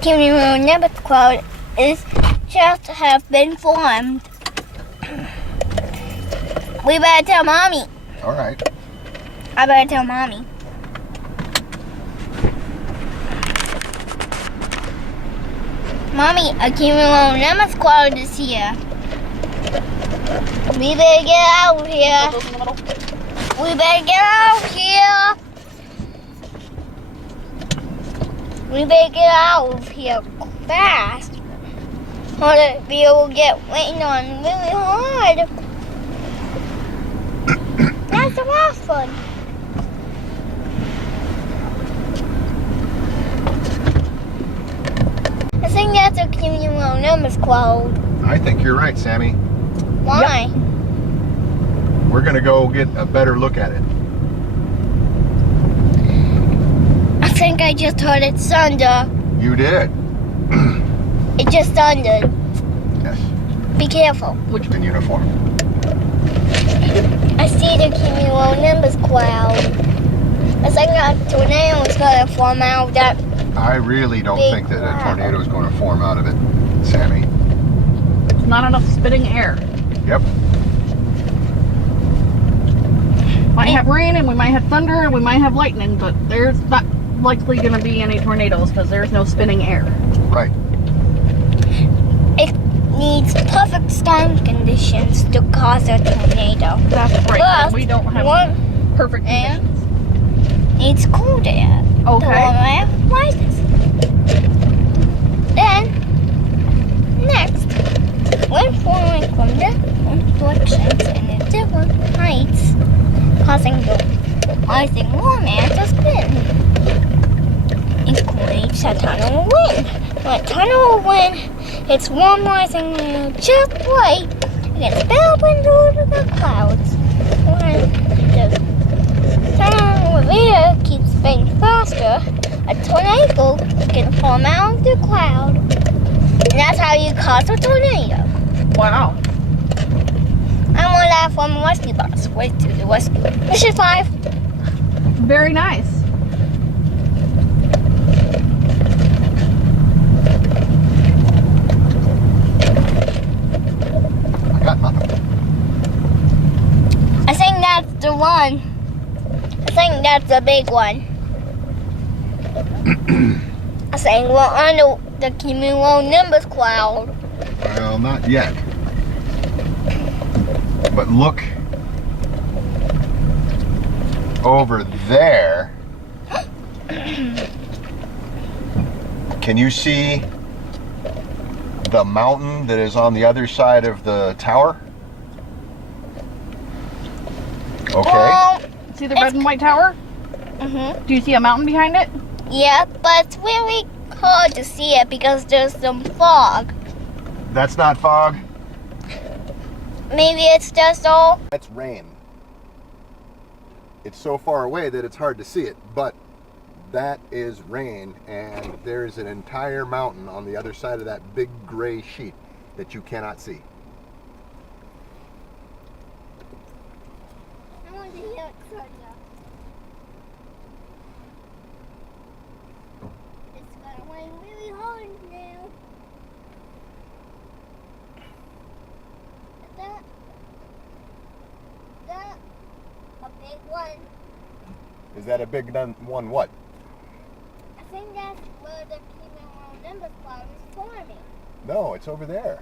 Cumulonimbus nebula cloud is just have been formed. We better tell Mommy. All right. I better tell Mommy. Mommy, a cumulonimbus cloud is here. We better get out of here. We better get out of here. We better get out of here fast. Or the bill will get waiting on really hard. That's the last one. I think that's a cumulonimbus cloud. I think you're right, Sammy. Why? Yep. We're going to go get a better look at it. I think I just heard it thunder. You did. It just thundered. Yes. Be careful. Which in uniform. I see the cumulonimbus cloud. I think a tornado is going to form out of that. I really don't Big think that a cloud. tornado is going to form out of it, Sammy. It's not enough spitting air. Yep. Might have rain and we might have thunder and we might have lightning, but there's not likely going to be any tornadoes because there's no spinning air. Right. It needs perfect storm conditions to cause a tornado. That's right. But And we don't have one perfect and conditions. needs cold air. The warm Okay. air rises. Then, next, when forming from different directions and in different heights, causing the rising warm air to spin. It creates a tunnel wind. When a tunnel wind hits warm rising air just right, it gets spilled into the clouds. When the tunnel of air keeps spinning faster, a tornado can form out of the cloud. And that's how you cause a tornado. Wow. I want that from a rescue bus. Wait to the rescue. Mission 5. Very nice. I got nothing. I think that's the one. I think that's the big one. I think we're under the cumulonimbus cloud. Well, not yet. But look over there. Can you see the mountain that is on the other side of the tower? Okay. Well, See the red and white tower? Do you see a mountain behind it? yeah, but it's really hard to see it because there's some fog. That's not fog. Maybe it's just all. That's rain. It's so far away that it's hard to see it, but that is rain, and there's an entire mountain on the other side of that big gray sheet that you cannot see. I want to hear it thunder. It's gonna rain really hard now. Is that a big one? Is that a big one? What? I think that's where the cumulonimbus cloud is forming. No, it's over there.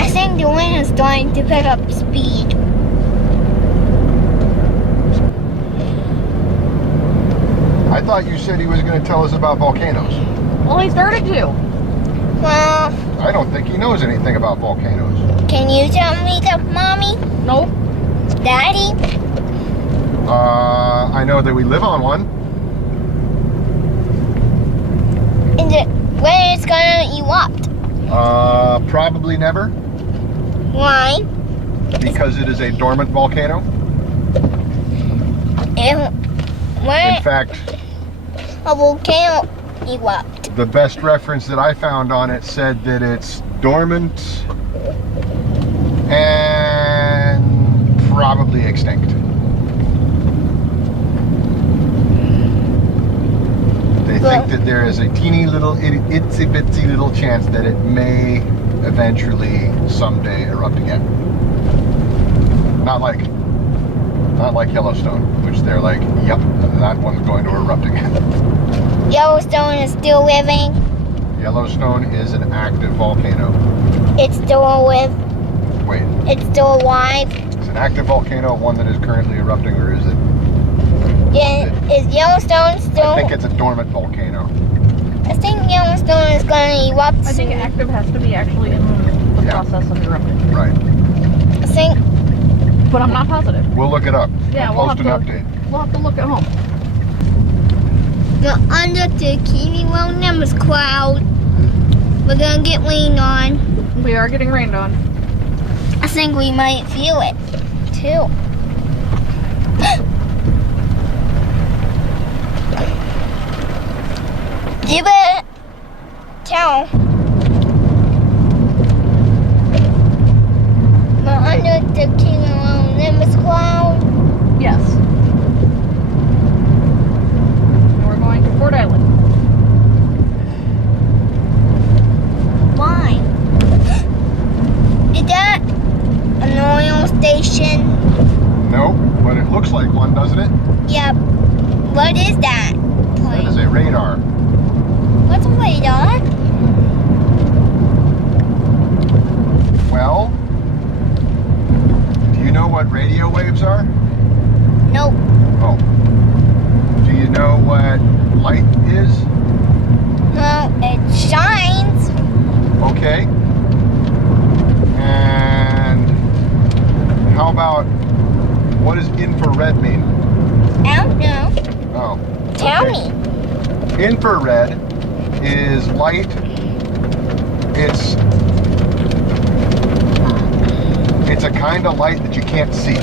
I think the wind is starting to pick up speed. I thought you said he was going to tell us about volcanoes. Well, he started to. Well, I don't think he knows anything about volcanoes. can you tell me that, Mommy? Nope. Daddy? I know that we live on one. And when it's gonna erupt? Probably never, Why? because it is a dormant volcano. When In fact, a volcano erupts. the best reference that I found on it said that it's dormant and probably extinct. They think that there is a teeny little itsy bitsy little chance that it may eventually someday erupt again. Not like Yellowstone, which they're like, yep, that one's going to erupt again. Yellowstone is still living. Yellowstone is an active volcano. It's still alive. Wait, It's still alive. is an active volcano one that is currently erupting, or is it? Is Yellowstone still? I think it's a dormant volcano. I think Yellowstone is gonna erupt I think soon. active has to be actually in the Yeah. process of erupting. Right. I think But I'm not positive. We'll look it up. Yeah, I'll we'll post an have update. We'll have to look at home. we're under the cumulonimbus cloud. We're gonna get rained on. We are getting rained on. I think we might feel it too. Give it. Tell. We're under the cumulonimbus cloud. Yes. And we're going to Fort Island. Why? Is that an oil station? No, but it looks like one, doesn't it? Yep. What is that? That is a radar. What's a radar? Well, do you know what radio waves are? Nope. Oh. Do you know what light is? No, it shines. Okay. And how about, what does infrared mean? I don't know. Oh. Tell okay. me. Infrared is light. It's a kind of light that you can't see.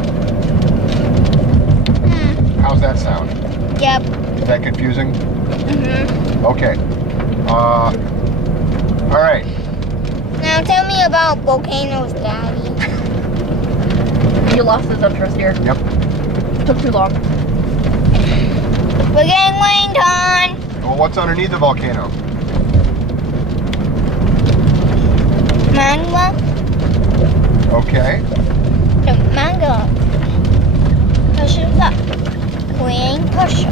How's that sound? Yep. Is that confusing? Mhm. Okay. All right. Now tell me about volcanoes, Daddy. You lost his interest here. Yep. Took too long. We're getting rained on. Well, what's underneath the volcano? Manga. Okay. The manga pushes up, creating pressure.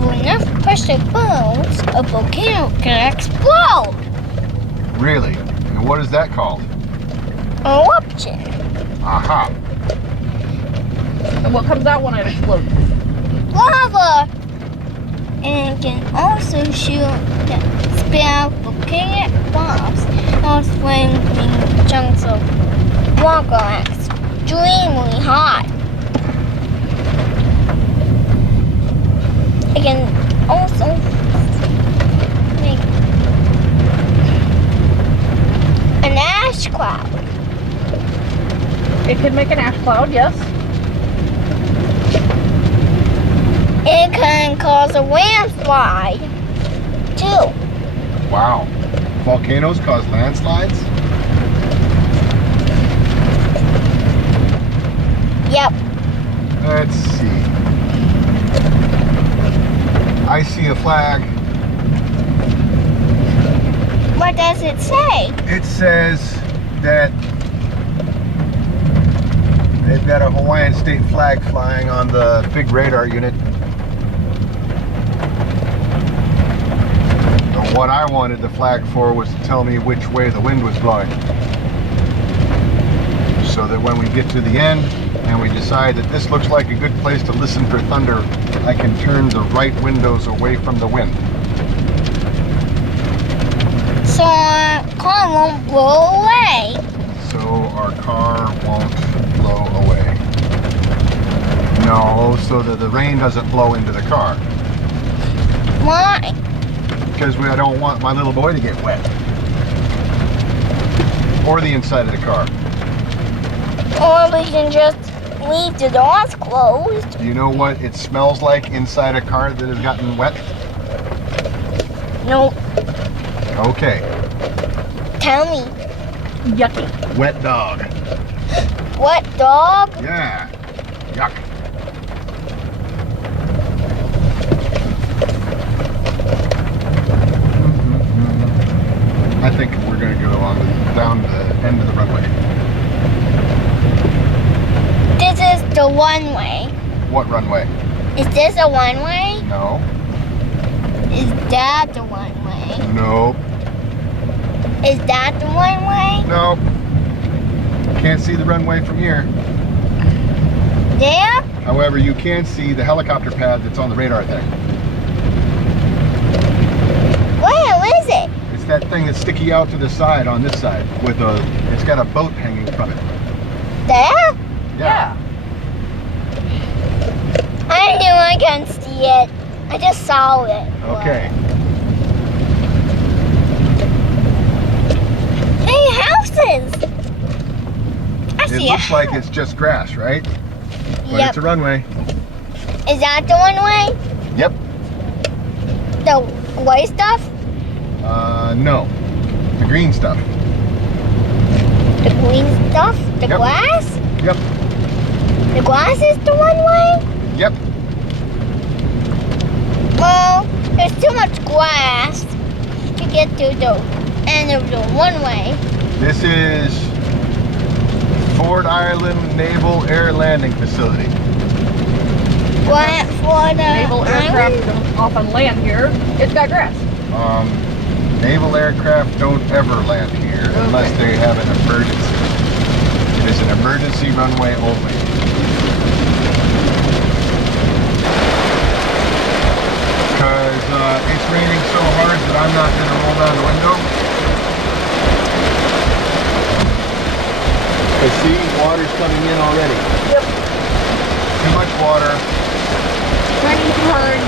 When enough pressure builds, a volcano can explode. Really? And what is that called? Eruption. Aha. And what comes out when it explodes? Lava. And it can also spit out volcanic bombs or flaming chunks of rock extremely hot. It can also make an ash cloud. It can make an ash cloud, yes. It can cause a landslide too. Wow. Volcanoes cause landslides? Yep. Let's see. I see a flag. What does it say? It says that they've got a Hawaiian state flag flying on the big radar unit. But what I wanted the flag for was to tell me which way the wind was blowing. So that when we get to the end and we decide that this looks like a good place to listen for thunder, I can turn the right windows away from the wind. So our car won't blow away. So our car won't blow away. No, so that the rain doesn't blow into the car. Why? Because I don't want my little boy to get wet. Or the inside of the car. Or we can just leave the doors closed. Do you know what it smells like inside a car that has gotten wet? Nope. Okay. Tell me. Yucky. Wet dog. What dog? Yeah. Yuck. I think we're going to go down the end of the runway. This is the one way. What runway? Is this a one way? No. Is that the one way? No. Is that the one way? No. Can't see the runway from here. There? However, you can see the helicopter pad that's on the radar thing. Where is it? It's that thing that's sticky out to the side on this side with it's got a boat hanging from it. There? Yeah. I knew I can see it. I just saw it. Okay. Hey, houses! I It see looks a like house. it's just grass, right? But Yep. it's a runway. Is that the one way? Yep. The white stuff? No. The green stuff. The green stuff? The Yep. grass? Yep. The grass is the one way? Yep. Well, there's too much grass to get to the end of the one way. This is Ford Island Naval Air Landing Facility. What for the Naval aircraft island? don't often land here. It's got grass. Naval aircraft don't ever land here unless they have an emergency. It is an emergency runway only. Because it's raining so hard that I'm not going to roll down the window. Because see, water's coming in already. Yep. Too much water. Raining too hard.